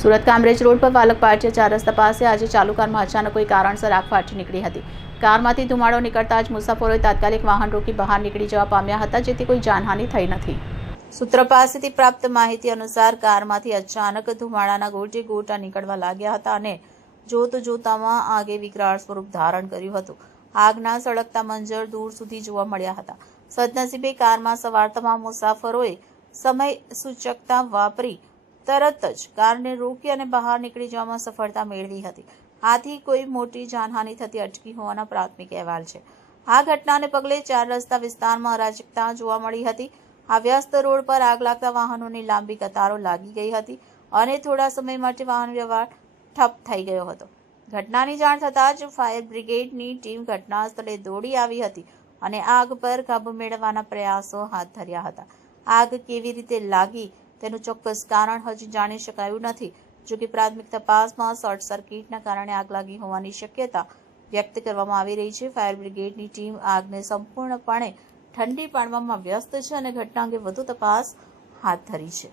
Surat Kamrej road પર પાલક પાટિયા 4 રસ્તા પાસે આજે ચાલુ કારમાં અચાનક કોઈ કારણસર આગ ફાટી નીકળી હતી। કારમાંથી ધુમાડો નીકળતા જ મુસાફરોએ તાત્કાલિક વાહન રોકી બહાર નીકળી જવા પામ્યા હતા, જેથી કોઈ જાનહાનિ થઈ નથી। સૂત્રો પાસેથી પ્રાપ્ત માહિતી અનુસાર કારમાંથી અચાનક ધુમાડાના ગોટે ગોટા નીકળવા લાગ્યા હતા અને જોતજોતામાં આગે વિકરાળ સ્વરૂપ ધારણ કર્યું હતું। આગના સળગતા મંજર દૂર સુધી જોવા મળ્યા હતા। સદનસીબે કારમાં સવાર તમામ મુસાફરોએ સમય સૂચકતા વાપરી તરત જ કારને રોકી અને બહાર નીકળી જવામાં સફળતા મેળવી હતી। આથી કોઈ મોટી જાનહાનિ થતી અટકી હોવાના પ્રાથમિક અહેવાલ છે। આ ઘટનાને પગલે 4 રસ્તા વિસ્તારમાં અરાજકતા જોવા મળી હતી। આ વ્યસ્ત રોડ પર આગ લાગતા વાહનોની લાંબી કતારો લાગી ગઈ હતી અને થોડા સમય માટે વાહન વ્યવહાર ઠપ થઈ ગયો હતો। ઘટનાની જાણ થતાં જ ફાયર બ્રિગેડની ટીમ ઘટના સ્થળે દોડી આવી હતી અને આગ પર કાબૂ મેળવવાના પ્રયાસો હાથ ધર્યા હતા। આગ કેવી રીતે લાગી તેનું ચોક્કસ કારણ હજી જાણી શકાયું નથી। જો કે પ્રાથમિક તપાસમાં શોર્ટ સર્કિટના કારણે આગ લાગી હોવાની શક્યતા વ્યક્ત કરવામાં આવી રહી છે। ફાયર બ્રિગેડની ટીમ આગને સંપૂર્ણપણે ઠંડી પાડવામાં વ્યસ્ત છે અને ઘટના અંગે વધુ તપાસ હાથ ધરી છે।